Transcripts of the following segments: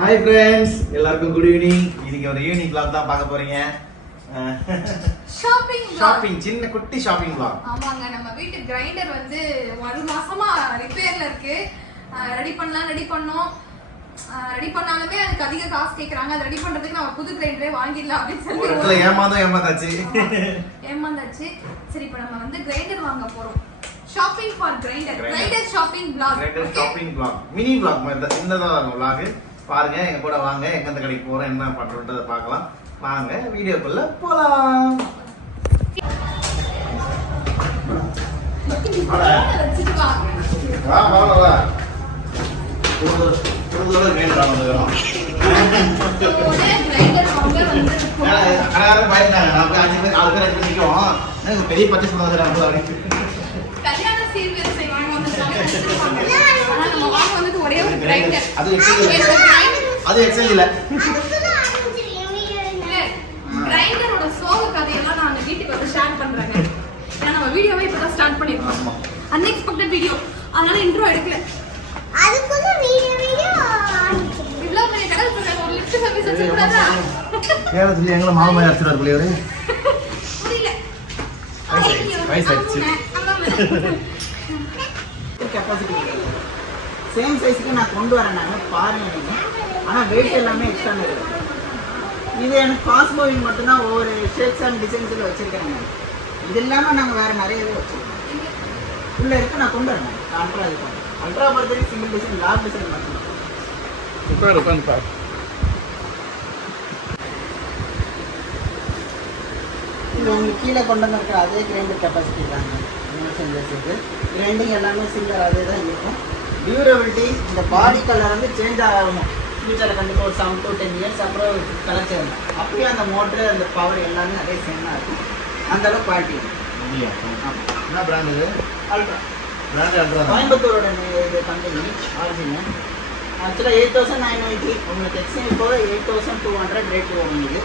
Hi friends எல்லாருக்கும் good evening இன்னைக்கு ஒரு ஈவினிங் vlog தான் பார்க்க போறீங்க. ஷாப்பிங் ஷாப்பிங் சின்ன குட்டி ஷாப்பிங் vlog. ஆமாங்க நம்ம வீட்டு கிரைண்டர் வந்து ஒரு மாசமா ரிப்பேர்ல இருக்கு. ரெடி பண்ணலாம் ரெடி பண்ணோம். ரெடி பண்ணாலுமே அதுக்கு அதிக காசு கேக்குறாங்க. அதை ரெடி பண்றதுக்கு நம்ம புது கிரைண்டரே வாங்கிடலாம் அப்படின்னு ஒரு இடத்துல சொல்லி ஏமாந்தும் ஏமாந்தாச்சு. ஏமாந்தாச்சு. சரி இப்போ நம்ம வந்து கிரைண்டர் வாங்க போறோம். Shopping for grinder Grinder. Grinder shopping blog grinder shopping vlog. Mini vlog மாதிரி தான். சின்னதாக இருக்கும் vlog. பாருங்க எங்க கூட வாங்க எந்தெந்த கடைக்கு போறோம் என்ன பண்றோன்றதை பார்க்கலாம். வாங்க வீடியோக்குள்ள அனைவரும் பயந்தாங்க. நாலு பேர் எனக்கு பெரிய பச்சை சொன்னாங்க அப்படின்னு கல்யாண சீர்வரிசை வாங்க வந்திருக்காங்க ஆனா நம்ம வாங்க வந்தது ஒரே ஒரு கிரைண்டர் அது எக்ஸல் அது எக்ஸல் இல்ல கிரைண்டரோட சோக கதையெல்லாம் நான் அந்த வீட்டுக்கு வந்து ஷேர் பண்றேங்க. ஏன்னா நம்ம வீடியோவே இப்பதான் ஸ்டார்ட் பண்ணிருக்கோம். அன்எக்ஸ்பெக்டட் வீடியோ அதனால இன்ட்ரோ எடுக்கல. அதுக்குள்ள வீடியோ வீடியோ இவ்வளவு பெரிய கடல் சொல்றாங்க ஒரு லிஃப்ட் சர்வீஸ் வச்சிருக்காதா கேரளத்துல எங்களை புரியல. வயசாயிடுச்சு, வயசாயிடுச்சு. கெப்பாசிட்டி சேம் சைஸுக்கு நான் கொண்டு வரேன் நான் பாருங்க நீங்க. ஆனால் வெயிட் எல்லாமே எக்ஸ்ட்ரா இருக்கு. இது எனக்கு ஃபாஸ்ட் மூவிங் மட்டும்தான் ஒவ்வொரு ஷேப்ஸ் அண்ட் டிசைன்ஸில் வச்சிருக்கேன் நான். இது இல்லாமல் நாங்கள் வேறு நிறைய இது வச்சிருக்கோம். உள்ள இருக்கு நான் கொண்டு வரேன். அல்ட்ரா இது அல்ட்ரா பொறுத்தவரைக்கும் சிங்கிள் டிசைன் லார்ஜ் டிசைன் மட்டும் உட்காரு உட்காந்து பாரு இது உங்களுக்கு கீழே கொண்டு வந்திருக்கிற அதே கிரைண்டர் கெப்பாசிட்டி தாங்க செஞ்சது கிரைண்டிங் எல்லாமே சிங்கிள் அதே தான் இருக்கும். டியூரபிலிட்டி இந்த பாடி கலர் வந்து சேஞ்ச் ஆகும் ஃபியூச்சரில் கண்டிப்பாக ஒரு செவன் டு டென் இயர்ஸ் அப்புறம் கலர் சேரும் அப்படியே அந்த மோட்ரு அந்த பவர் எல்லாமே அதே சேம் தான் இருக்கும். அந்த அளவுக்கு குவாலிட்டி என்ன பிராண்ட் இது? அல்ட்ரா பிராண்ட் அல்ட்ரா கோயம்புத்தூரோட இது கம்பெனி ஆரிஜினல் ஆக்சுவலாக எயிட் தௌசண்ட் நைன் எயிட்டி உங்களுக்கு எக்ஸ்சேஞ்ச் போக eight thousand two hundred rate இது.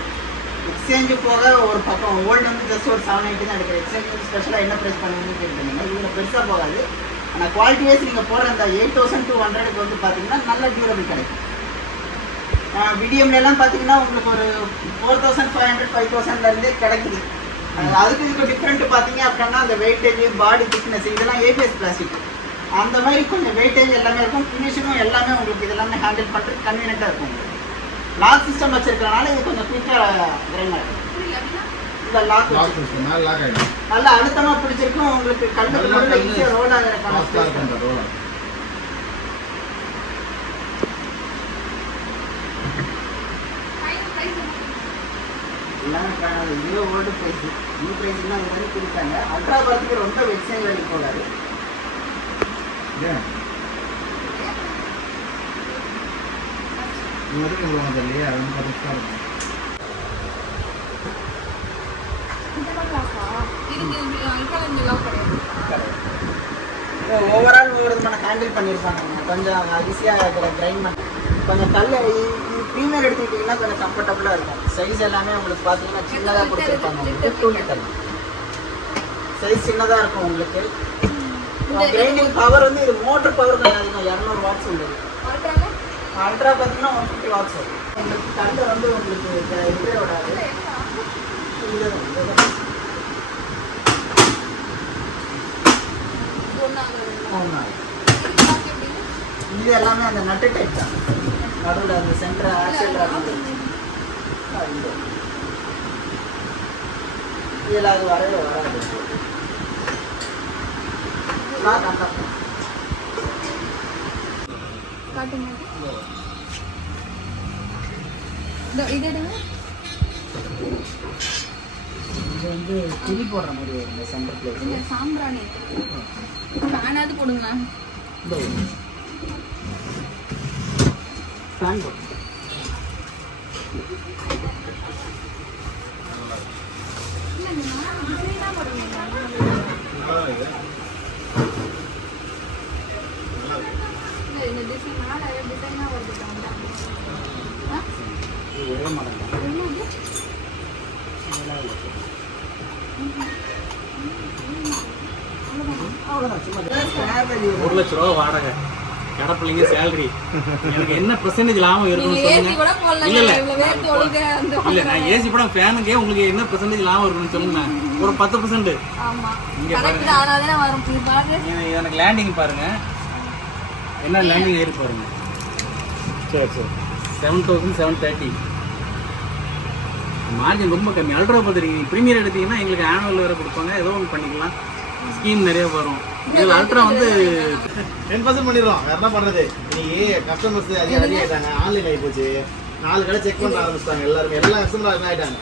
எக்ஸ்சேஞ்சு போக ஒரு பக்கம் ஓல்டு வந்து ஜஸ்ட் ஒரு செவன் எயிட்டி தான் எடுக்கிற எக்ஸ்சேஞ்ச் ஸ்பெஷலாக என்ன ப்ரைஸ் பண்ணுவீங்கன்னு கேட்டுருந்தீங்க இதில் பெருசாக போகாது. ஆனால் குவாலிட்டி வைஸ் நீங்கள் போடுற அந்த எயிட் தௌசண்ட் டூ ஹண்ட்ரடுக்கு வந்து பார்த்தீங்கன்னா நல்ல டியூரபிள் கிடைக்கும் விடிஎம்லாம் பார்த்தீங்கன்னா உங்களுக்கு ஒரு four thousand five hundred five தௌசண்ட்லேருந்தே கிடைக்குது. அதுக்கு இதுக்கு டிஃப்ரெண்ட் பார்த்தீங்க அப்படின்னா அந்த வெயிட்டேஜ் பாடி திக்னஸ் இதெல்லாம் ஏபிஎஸ் பிளாஸ்டிக் அந்த மாதிரி கொஞ்சம் வெயிட்டேஜ் எல்லாமே இருக்கும். ஃபினிஷிங்கும் எல்லாமே உங்களுக்கு இதெல்லாமே ஹேண்டில் பண்ணுறது கன்வீனியண்ட்டாக இருக்கும். லாக் சிஸ்டம் வச்சுருக்கறனால இது கொஞ்சம் குயிக்காக கிரைண்ட் ஆகும் இந்த லாக் நல்லா அழுத்தமாக பிடிச்சிருக்கும். உங்களுக்கு கல்லுக்கு நல்லா. ஈஸியாக ரோல் ஓல்டு ப்ரைஸ் நியூ ப்ரைஸ்லாம் மாதிரி கொடுத்தாங்க. அல்ட்ரா பார்த்துக்கு ரொம்ப வெப்சைட் வேலைக்கு போகாது. இது வரைக்கும் தான் இருக்கும் இதெல்லாம் காசா? இதுக்கு இது அல்ட்ரால இந்த லவ் கிடையாது ஓவரால் ஒவ்வொரு விதமான ஹேண்டில் பண்ணியிருப்பாங்க. கொஞ்சம் ஈஸியாக இதில் கிரைண்ட் பண்ண. கொஞ்சம் கல் ப்ரீமியர் எடுத்துக்கிட்டிங்கன்னா கொஞ்சம் கம்ஃபர்டபுளாக இருக்கும். சைஸ் எல்லாமே உங்களுக்கு பார்த்தீங்கன்னா சின்னதாக கொடுத்துருப்பாங்க. டூ லிட்டர் சைஸ் சின்னதாக இருக்கும் உங்களுக்கு. கிரைண்டிங் பவர் வந்து இது மோட்டர் பவர் கொஞ்சம் அதிகம் இரநூறு வாட்ஸ் உள்ளது அல்ட்ரா பார்த்தீங்கன்னா ஒன் ஃபிஃப்டி வாட்ஸ் உங்களுக்கு கல் வந்து உங்களுக்கு இது- இதே விடாது ஆமா. இது எல்லாமே அந்த நட்டு டைப் தான். நடுவில் அந்த சென்டர் ஆக்சல் இதில் அது வரவே வராது. காட்டுங்க. இதோ இது எடுங்க. இது வந்து திரி போடுற மாதிரி இந்த சென்டர் பிளேஸ் சாம்பிராணி. ஃபேனாவது போடுங்களேன் இந்த ஃபேன்? இது ஒரே மாடல் தான். ஒரு லட்ச ரூபா வாடகை. கடப்பிள்ளைங்க சேலரி எனக்கு என்ன பெர்சன்டேஜ் லாபம் போடல இல்ல, இல்ல. நான் ஏசி படம் ஃபேனுக்கே உங்களுக்கு என்ன பெர்சன்டேஜ் லாபம் இருக்குன்னு சொல்லுங்க. ஒரு பத்து பர்சன்ட் ஆமா. இங்க கரெக்ட் தான் ஆனாதானே வரும். இது பாருங்க. எனக்கு லேண்டிங் பாருங்க. என்ன லேண்டிங் ஏறி பாருங்க சரி சரி. Seven thousand seven thirty margin ரொம்ப கம்மி. அல்ட்ரா பார்த்துருக்கீங்க ப்ரீமியர் எடுத்தீங்கன்னா எங்களுக்கு ஆனுவல் வேறு கொடுப்பாங்க. ஏதோ ஒன்று பண்ணிக்கலாம். ஸ்கீம் நிறைய வரும். இதில் அல்ட்ரா வந்து டென் பர்சன்ட் பண்ணிடுறோம். வேற என்ன பண்றது? இன்னைக்கு கஸ்டமர்ஸ் அதிக அதிக ஆயிட்டாங்க. ஆன்லைன் ஆகி போச்சு. நாலு கடை செக் பண்ண ஆரம்பிச்சிட்டாங்க. எல்லாருமே. எல்லா கஸ்டமர் ஆயிட்டாங்க.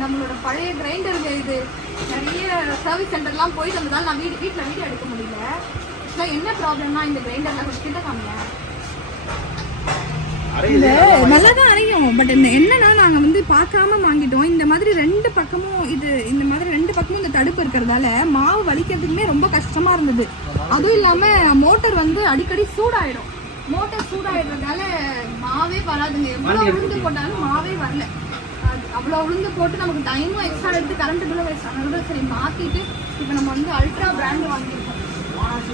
நம்மளோட பழைய கிரைண்டருங்க இது. நிறைய சர்வீஸ் சென்டர்லாம் போயிட்டு வந்ததால நான் வீடு வீட்டில் வீடியோ எடுக்க முடியல. ஆக்சுவலாக என்ன ப்ராப்ளம்னா இந்த கிரைண்டர்ல கொஞ்சம் கிட்ட காமிங்க. நல்லா தான் அரையும் பட் என்னன்னா நாங்க வந்து பார்க்காம வாங்கிட்டோம். இந்த மாதிரி ரெண்டு பக்கமும் இது இந்த மாதிரி ரெண்டு பக்கமும் இந்த தடுப்பு இருக்கிறதால மாவு வலிக்கிறதுக்குமே ரொம்ப கஷ்டமா இருந்தது. அதுவும் இல்லாம மோட்டார் வந்து அடிக்கடி சூடாயிடும். மோட்டார் சூடாயிடுறதால மாவே வராதுங்க. எவ்வளவு உளுந்து போட்டாலும் மாவே வரல. அவ்வளோ உளுந்து போட்டு நமக்கு டைமும் எக்ஸ்ட்ரா எடுத்து கரண்ட் பில்லும் வேஸ்ட் அதனால சரி மாத்திட்டு இப்போ நம்ம வந்து அல்ட்ரா பிராண்ட் வாங்கியிருக்கோம்.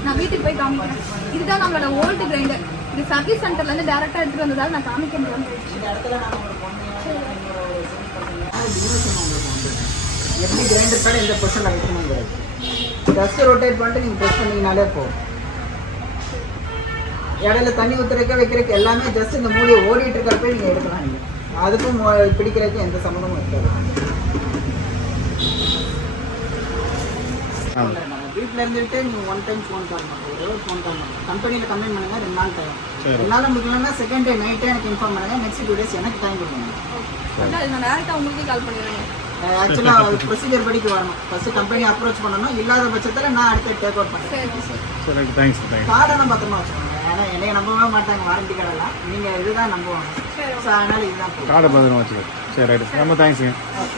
நான் வீட்டுக்கு போய் காமிக்கிறேன். இதுதான் நம்மளோட ஓல்டு கிரைண்டர் இது சர்வீஸ் சென்டர்ல இருந்து டேரக்டா எடுத்துட்டு வந்ததால நான் காமிக்க முடியாம போயிடுச்சு. இந்த இடத்துல நான் எப்படி கிரைண்டர் பேட் எந்த பொசிஷனில் வைக்கணுங்கிறது ஜஸ்ட் ரொட்டேட் பண்ணிட்டு நீங்கள் ப்ரெஸ் பண்ணீங்கனாலே போதும். இடையில தண்ணி ஊற்றுறக்க வைக்கிறதுக்கு எல்லாமே ஜஸ்ட் இந்த மூடியை ஓடிட்டு இருக்கிறப்ப நீங்கள் எடுக்கலாம் நீங்கள் அதுக்கும் பிடிக்கிறதுக்கு எந்த சம்மந்தமும் இருக்காது. வீட்டில் இருந்துட்டு நீங்கள் ஒன் டைம் ஃபோன் கால் பண்ணுங்க ஒரே ஒரு ஃபோன் கால் பண்ணுங்க கம்பெனியில் கம்ப்ளைண்ட் பண்ணுங்க ரெண்டு நாள் டைம் என்னால் முடியலன்னா செகண்ட் டே நைட்டே எனக்கு இன்ஃபார்ம் பண்ணுங்க. நெக்ஸ்ட் டூ டேஸ் எனக்கு டைம் கொடுங்க. நான் டேரக்டா உங்களுக்கு கால் பண்ணிடுறேன் ஆக்சுவலாக ப்ரொசீஜர் படிக்கு வரணும். ஃபர்ஸ்ட் கம்பெனி அப்ரோச் பண்ணணும். இல்லாத பட்சத்தில் நான் அடுத்து டேக் அவுட் பண்ணுறேன். சரி சரி. தேங்க்ஸ் தேங்க்ஸ் கார்டெல்லாம் பத்திரமா வச்சுக்கோங்க. ஏன்னா என்னைய நம்பவே மாட்டாங்க வாரண்டி கார்டெல்லாம் நீங்கள் இதுதான் நம்புவாங்க. ஸோ அதனால இதுதான் போதும். கார்டை பத்திரமா வச்சுக்கோ சரி ரைட்டு ரொம்ப தேங்க்ஸுங்க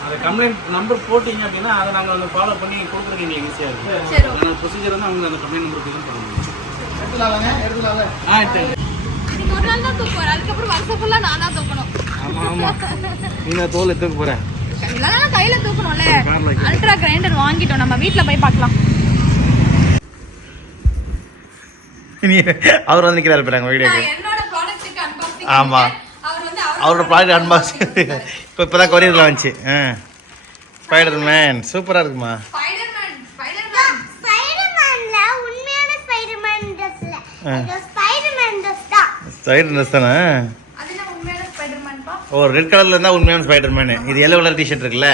அந்த கம்ப்ளைண்ட் நம்பர் போட்டீங்க அப்படின்னா அதை நாங்கள் வந்து ஃபாலோ பண்ணி கொடுக்குறதுக்கு எங்களுக்கு ஈஸியாக. அதனால ப்ரொசீஜர் வந்து அவங்க அந்த கம்ப்ளைண்ட் நம்பருக்கு தான் பண்ண முடியும் எடுத்துலாங்க எடுத்துலாங்க ஆ சரி. நீங்க ஒரு நாள் தான் தூக்குவார். அதுக்கப்புறம் வருஷம் ஃபுல்லா நான் தான் தூக்கணும். ஆமாம் ஆமாம் நீ நான் தோல் எடுத்துக்க போகிறேன் இல்லைன்னா நான் கையில தூக்கணும்ல. அல்ட்ரா கிரைண்டர் வாங்கிட்டோம். நம்ம வீட்ல போய் பார்க்கலாம். நீ அவர் வந்து நிற்கிறாரு பாருங்க வீடியோக்கு நான் என்னோட ப்ராடக்ட்டுக்கு அன்பாக்சிங் ஆமா. அவரோட ப்ராடக்ட் அன்பாக்சிங் இப்போ இப்போ தான் கொரியரில் வந்துச்சு. ஆ. ஸ்பைடர் மேன் சூப்பராக இருக்குமா ஸ்பைடர்மேன் ஸ்பைடர்மேன் ஸ்பைடர்மேன்ல உண்மையான ஸ்பைடர்மேன் ட்ரெஸ்ல ஆ. இது ஸ்பைடர்மேன் ட்ரெஸ் தான். ஸ்பைடர் ட்ரெஸ் தானே? அது என்ன உண்மையான ஸ்பைடர்மேன்பா ஓ ரெட் கலரில் இருந்தால் உண்மையான ஸ்பைடர் மேனு இது எல்லோ கலர் டிஷர்ட் இருக்குல்ல?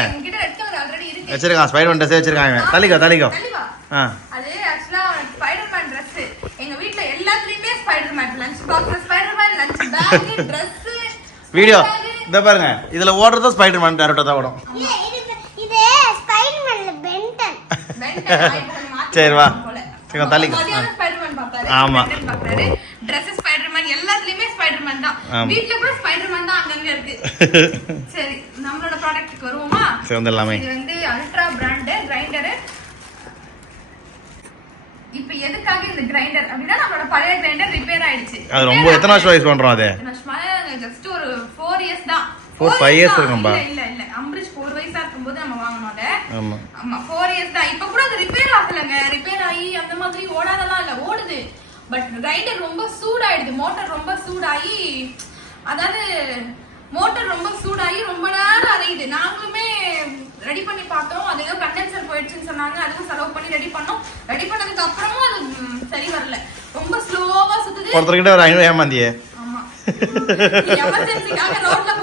வச்சிருக்கான் ஸ்பைடர் மேன் ட்ரெஸ்ஸே வச்சிருக்காங்க தள்ளிக்கோ தள்ளிக்கோ. தெளிவா ஆ. எங்க வீட்ல எல்லாத்துலயுமே Spiderman lunch box Spiderman lunch bag Dress video இந்த பாருங்க. இதில் ஓடுறதும் ஸ்பைடர் மேன் டேரக்டாக தான் ஓடும். இது இது சரி, வா. சரி, பார்த்தாரு ஆமா. Dress ஸ்பைடர்மேன் எல்லாத்துலயுமே ஸ்பைடர்மேன் தான். வீட்ல கூட ஸ்பைடர்மேன் தான் அங்கங்க இருக்கு. சரி நம்மளோட ப்ராடக்ட்டுக்கு வருவோமா? சரி வந்துடலாமே இது வந்து அல்ட்ரா பிராண்ட் கிரைண்டர் இப்போ எதுக்காக இந்த கிரைண்டர் அப்படின்னா நம்மளோட பழைய கிரைண்டர் ரிப்பேர் ஆயிடுச்சு. அது ரொம்ப எத்தனை வருஷம் யூஸ் பண்ணுறோம் அது? இயர்ஸ் five years தான். இருக்கும்பா. இல்ல இல்ல அம்பரீஷ் ஃபோர் வயசா இருக்கும்போது நம்ம வாங்கணும் அதை. ஆமாம் ஆமா ஃபோர் இயர்ஸ் தான். இப்போ கூட அது ரிப்பேர் ஆகலைங்க. ரிப்பேர் ஆகி அந்த மாதிரி ஓடாதெல்லாம் இல்ல ஓடுது. பட் கிரைண்டர் ரொம்ப சூடாயிடுது. மோட்டார் ரொம்ப சூடாகி அதாவது மோட்டார் ரொம்ப சூடாகி ரொம்ப நேரம் அரையுது நாங்களுமே ரெடி பண்ணி பார்த்தோம். அது ஏதோ கண்டென்சர் போயிடுச்சுன்னு சொன்னாங்க. அதுவும் செலவு பண்ணி ரெடி பண்ணோம். ரெடி பண்ணதுக்கு அப்புறமும் அது சரி வரல. ரொம்ப ஸ்லோவா சுத்துது. ஒருத்தர்கிட்ட ஒரு ஐநூறு ஏமாந்தியே. ஆமா. எமர்ஜென்சிக்காக ரோட்ல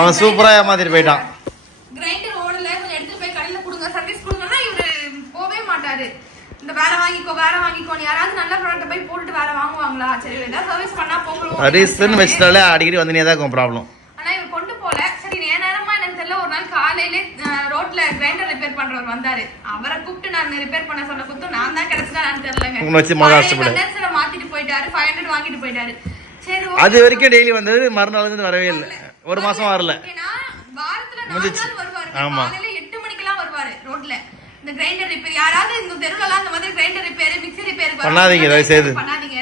அவன் சூப்பரா ஏமாத்திட்டு போயிட்டான். கிரைண்டர் ஓடல கொஞ்சம் எடுத்துட்டு போய் கடையில கொடுங்க. சர்வீஸ் கொடுங்கன்னா இவரு போவே மாட்டாரு. இந்த வேற வாங்கிக்கோ வேற வாங்கிக்கோ யாராவது நல்ல ப்ராடக்ட் போய் போட்டுட்டு வேற வாங்குவாங்களா? சரி ஏதாவது சர்வீஸ் பண்ணா வச்சுட்டாலே அடிக்கடி தான் இருக்கும் ப்ராப்ளம் ஆனா இவர் கொண்டு போல. சரி நேர நேரமா என்னன்னு தெரியல. ஒரு நாள் காலையில ரோட்ல கிரைண்டர் ரிப்பேர் பண்றவர் வந்தாரு. அவரை கூப்பிட்டு நான் ரிப்பேர் பண்ண சொல்ல குத்து நான் தான் கிடைச்சிட்டான்னு தெரியலங்க. உன்னை வச்சு மகா மாத்திட்டு போயிட்டாரு. ஃபைவ் ஹண்ட்ரட் வாங்கிட்டு போயிட்டாரு. சரி அது வரைக்கும் டெய்லி வந்தது மறுநாள் வந்து வரவே இல்லை. ஒரு மாசம் வரல. ஆமா. எட்டு மணிக்கெல்லாம் வருவாரு ரோட்ல. இந்த கிரைண்டர் ரிப்பேர் யாராவது இந்த தெருவுலலாம் இந்த மாதிரி கிரைண்டர் ரிப்பேர் மிக்ஸி ரிப்பேர் பண்ணாதீங்க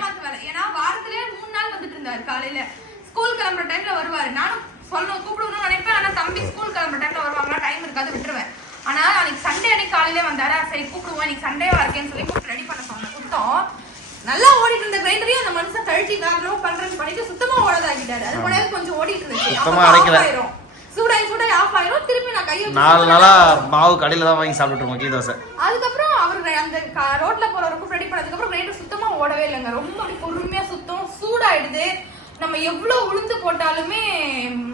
வர மாட்டாங்க ஏன்னா வாரத்திலே மூணு நாள் வந்துட்டு இருந்தாரு காலையில. ஸ்கூல் கிளம்புற டைம்ல வருவாரு. நானும் சொல்லணும் கூப்பிடுவோம்னு நினைப்பேன். ஆனா தம்பி ஸ்கூல் கிளம்புற டைம்ல வருவாங்க டைம் இருக்காது விட்டுருவேன். ஆனா அன்னைக்கு சண்டே அன்னைக்கு காலையில வந்தாரா? சரி கூப்பிடுவோம். இன்னைக்கு சண்டே வரக்கேன்னு சொல்லி ரெடி பண்ண சொன்னேன். குத்தம் நல்லா ஓடிட்டு இருந்த கிரைண்டரையும் அந்த மனுஷன் கழட்டி வேற லோ பண்றேன்னு பண்ணிட்டு சுத்தமா ஓடாதாக்கிட்டாரு அது கூட கொஞ்சம் ஓடிட்டு இருந்துச்சு. சுத்தமா அரைக்கல. சூடாகி சூடாகி ஆஃப் ஆயிரும். திருப்பி நான் கையை நாலு நாளா மாவு கடையில தான் வாங்கி சாப்பிட்டுட்டு இட்லி தோசை. அதுக்கப்புறம் அவர் அந்த ரோட்ல போறவருக்கும் ரெடி பண்ணதுக்கு அப்புறம் கிரைண்டர் சுத்தமா ஓடவே இல்லைங்க. ரொம்ப அப்படி பொறுமையா சுத்தம் சூடாயிடுது. நம்ம எவ்வளவு உளுந்து போட்டாலுமே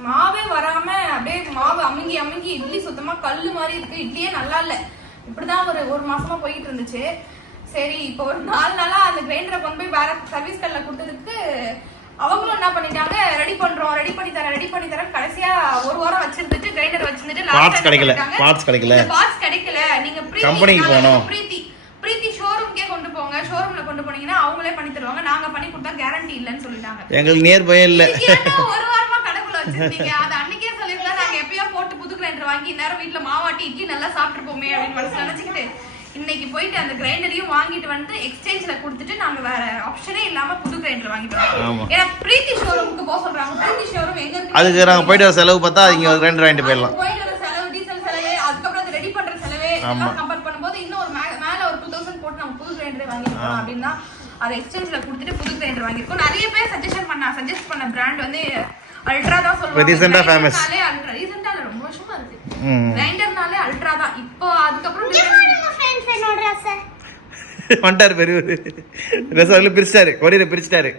மாவே வராம அப்படியே மாவு அமுங்கி அமுங்கி இட்லி சுத்தமா கல்லு மாதிரி இருக்கு. இட்லியே நல்லா இல்ல. இப்படிதான் ஒரு ஒரு மாசமா போயிட்டு இருந்துச்சு. சரி இப்போ ஒரு நாலு நாளா அந்த கிரைண்டரை கொண்டு போய் வேற சர்வீஸ் கல்ல கொடுத்ததுக்கு அவங்களும் என்ன பண்ணிட்டாங்க? ரெடி பண்றோம் ரெடி பண்ணி தரேன் ரெடி பண்ணி தரேன் கடைசியா ஒரு வாரம் வச்சிருந்துட்டு கிரைண்டர் வச்சிருந்துட்டு time கிடைக்கல, parts கிடைக்கல. parts கிடைக்கல. நீங்க பிரீத்தி- Company க்கு நாங்க போகணும். பிரீத்தி பிரீத்தி ஷோரூம்க்கே கொண்டு போங்க. ஷோரூம்ல கொண்டு போனீங்கன்னா அவங்களே பண்ணி தருவாங்க. நாங்க பண்ணி கொடுத்தா கேரண்டி இல்லைன்னு சொல்லிட்டாங்க. எங்களுக்கு நியர் பயம் இல்ல. ஒரு வாரமா கடைக்குள்ள வச்சிருந்தீங்க? அது அன்னைக்கே சொல்லிருந்தா நாங்க எப்பயோ போட்டு புது கிரைண்டர் வாங்கி இந்நேரம் வீட்ல மாவாட்டி இட்லி நல்லா சாப்பிட்டுருப்போமே அப்படின்னு மனசுல நினைச்சுக்கிட்டு இன்னைக்கு போயிட்டு அந்த கிரைண்டரையும் வாங்கிட்டு வந்து எக்ஸ்சேஞ்ச்ல கொடுத்துட்டு நாங்க வேற ஆப்ஷனே இல்லாம புது கிரைண்டர் வாங்கிட்டு. வரோம் ஏன்னா பிரீத்தி ஷோரூமுக்கு போக சொல்றாங்க பிரீத்தி ஷோரூம் எங்க இருக்கு அதுக்கு நாங்க போயிட்டு வர செலவு பார்த்தா இங்க ஒரு ரெண்டு வாங்கிட்டு போயிடலாம் போயிட்டு வர செலவு டீசல் செலவு அதுக்கப்புறம் அது ரெடி பண்ற செலவு. இதெல்லாம் கம்பேர் பண்ணும்போது இன்னும் ஒரு மேல ஒரு டூ தௌசண்ட் போட்டு நம்ம புது கிரைண்டர் வாங்கிட்டு போலாம் அப்படின்னா அதை எக்ஸ்சேஞ்ச்ல கொடுத்துட்டு புது கிரைண்டர் வாங்கியிருக்கோம் நிறைய பேர் சஜஷன் பண்ண சஜஸ்ட் பண்ண பிராண்ட் வந்து அல்ட்ரா தான் சொல்லுவாங்க recent ஆ famous. அல்ட்ரா ரீசெண்டா ரொம்ப வருஷமா இருக்கு. கிரைண்டர்னாலே அல்ட்ரா தான். இப்போ அதுக்கப்புறம் என்னோட ரச வந்துட்டாரு பெரியவர் ரெசார்ட்ல பிரிச்சிட்டாரு. கொடியில பிரிச்சிட்டாரு.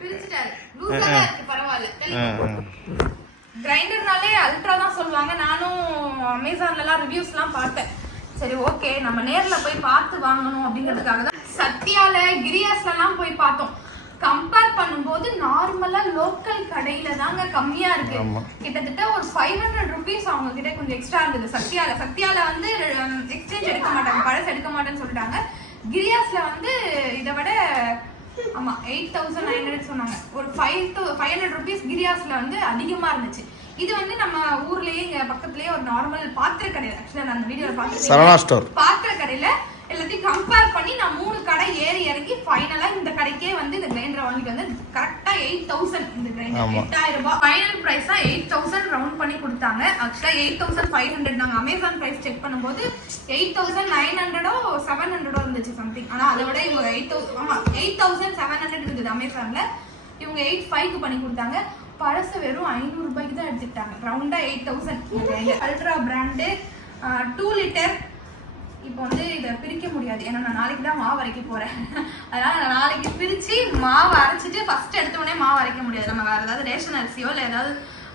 கிரைண்டர்னாலே அல்ட்ரா தான் சொல்லுவாங்க. நானும் அமேசான்லலாம் ரிவ்யூஸ்லாம் பார்த்தேன். சரி ஓகே நம்ம நேர்ல போய் பார்த்து வாங்கணும் அப்படிங்கிறதுக்காக தான் சத்யால கிரியாஸ்லலாம் போய் பார்த்தோம். கம்பேர் பண்ணும்போது நார்மலா லோக்கல் கடையில தாங்க கம்மியா இருக்கு. கிட்டத்தட்ட ஒரு ஃபைவ் ஹண்ட்ரட் ருபீஸ் அவங்க கிட்ட கொஞ்சம் எக்ஸ்ட்ரா இருந்தது. சத்யால சத்யால வந்து எக்ஸ்சேஞ்ச் எடுக்க மாட்டாங்க பழசு எடுக்க மாட்டேன்னு சொல்லிட்டாங்க. கிரியாஸ்ல வந்து இதை விட ஆமா எயிட் தௌசண்ட் நைன் ஹண்ட்ரட் சொன்னாங்க. ஒரு ஃபைவ் ஃபைவ் ஹண்ட்ரட் ருபீஸ் கிரியாஸ்ல வந்து அதிகமா இருந்துச்சு. இது வந்து நம்ம ஊர்லயே இங்க பக்கத்துலயே ஒரு நார்மல் பாத்திர கடையில. ஆக்சுவலா அந்த வீடியோல ஸ்டோர் பாத்திர கடையில எல்லாத்தையும் கம்பேர் பண்ணி நான் மூணு கடை ஏறி இறங்கி ஃபைனலா இந்த கடைக்கே வந்து இந்த கிரைண்டர் வாங்கிட்டு வந்து கரெக்டா எயிட் தௌசண்ட் இந்த கிரைண்டர். எட்டாயிரம் ரூபாய். ஃபைனல் பிரைஸா எயிட் தௌசண்ட் ரவுண்ட் பண்ணி கொடுத்தாங்க. ஆக்சுவலா எயிட் தௌசண்ட் ஃபைவ் ஹண்ட்ரட் நாங்க அமேசான் பிரைஸ் செக் பண்ணும்போது எயிட் தௌசண்ட் நைன் ஹண்ட்ரடோ செவன் ஹண்ட்ரடோ இருந்துச்சு சம்திங் ஆனா அதை விட இவங்க எயிட் தௌசண்ட் ஆமா எயிட் தௌசண்ட் செவன் ஹண்ட்ரட் இருந்தது அமேசான்ல இவங்க எயிட் ஃபைவ்க்கு பண்ணி கொடுத்தாங்க. பழசு வெறும் ஐநூறு ரூபாய்க்கு தான் எடுத்துக்கிட்டாங்க. ரவுண்டா eight thousand ultra brand two litre இப்போ வந்து இதை பிரிக்க முடியாது. ஏன்னா நான் நாளைக்கு தான் மாவு அரைக்க போறேன். அதனால நான் நாளைக்கு பிரிச்சு மாவு அரைச்சிட்டு ஃபர்ஸ்ட் எடுத்த உடனே மாவு அரைக்க முடியாது. நம்ம வேற ஏதாவது ரேஷன் அரிசியோ இல்லை ஏதாவது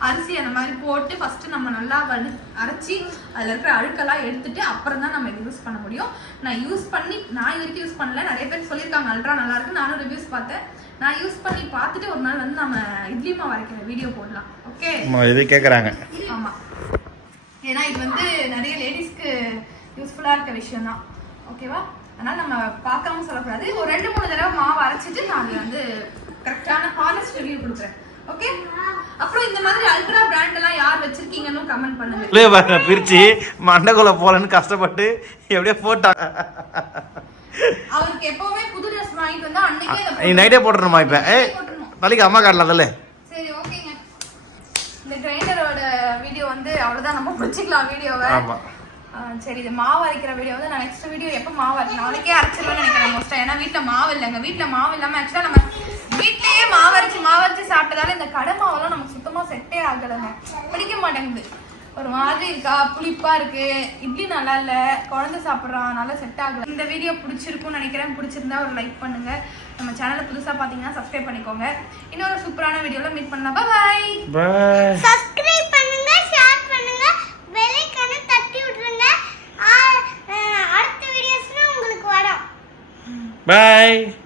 அரிசி அந்த மாதிரி போட்டு ஃபர்ஸ்ட் நம்ம நல்லா வடு அரைச்சி அதில் இருக்கிற அழுக்கெல்லாம் எடுத்துட்டு அப்புறம் தான் நம்ம இது யூஸ் பண்ண முடியும். நான் யூஸ் பண்ணி நான் இது வரைக்கும் யூஸ் பண்ணல. நிறைய பேர் சொல்லியிருக்காங்க அல்ட்ரா நல்லா இருக்கு. நானும் ரிவ்யூஸ் பார்த்தேன். நான் யூஸ் பண்ணி பார்த்துட்டு ஒரு நாள் வந்து நம்ம இட்லி மாவு அரைக்கிற வீடியோ போடலாம். ஓகே இது கேக்குறாங்க. ஆமா. ஏன்னா இது வந்து நிறைய லேடிஸ்க்கு யூஸ்ஃபுல்லா இருக்க விஷயம் தான் ஓகேவா அதனால நம்ம பார்க்காம சொல்லக்கூடாது. ஒரு ரெண்டு மூணு தடவை மாவு அரைச்சிட்டு நான் அது வந்து கரெக்டான ஹானஸ்ட் ரிவ்யூ கொடுக்குறேன். ஓகே அப்புறம் இந்த மாதிரி அல்ட்ரா பிராண்ட் எல்லாம் யார் வச்சிருக்கீங்கன்னு கமெண்ட் பண்ணுங்க. பிரிச்சு மண்டக்குள்ள போலன்னு கஷ்டப்பட்டு எப்படியோ போட்டாங்க. அவருக்கு எப்பவுமே புது ட்ரெஸ் வாங்கிட்டு வந்தா அன்னைக்கே நீ நைட்டே போட்டுருமா இப்ப? போட்டுறணும். தலைக்கு அம்மா காட்டலாம் அதில் சரி ஓகேங்க இந்த கிரைண்டரோட வீடியோ வந்து அவ்வளவுதான். நம்ம முடிச்சுக்கலாம் வீடியோவை ஆமா. சரி இது மாவு அரைக்கிற வீடியோ வந்து நான் நெக்ஸ்ட் வீடியோ எப்போ மாவு அரை நாளைக்கே அரைச்சிடலாம்னு நினைக்கிறேன் மோஸ்டா ஏன்னா வீட்டில் மாவு இல்லைங்க. வீட்டில் மாவு இல்லாமல் ஆக்சுவலாக நம்ம வீட்லயே மாவு அரைச்சு மாவு அரைச்சு சாப்பிட்டதால இந்த கடை மாவெல்லாம் நமக்கு சுத்தமாக செட்டே ஆகலைங்க. பிடிக்க மாட்டேங்குது. ஒரு மாதிரி இருக்கா? புளிப்பா இருக்கு. இட்லி நல்லா இல்ல. குழந்தை சாப்பிட்றான் நல்லா செட் ஆகல. இந்த வீடியோ பிடிச்சிருக்கும்னு நினைக்கிறேன். பிடிச்சிருந்தா ஒரு லைக் பண்ணுங்க. நம்ம சேனலை புதுசா பாத்தீங்கன்னா சப்ஸ்கிரைப் பண்ணிக்கோங்க. இன்னொரு சூப்பரான வீடியோல மீட் பண்ணலாம். பாய் பாய் சப்ஸ்கிரைப் பண்ணுங்க ஷேர் பண்ணுங்க பெல் ஐகானை தட்டி விட்டுருங்க ஆ,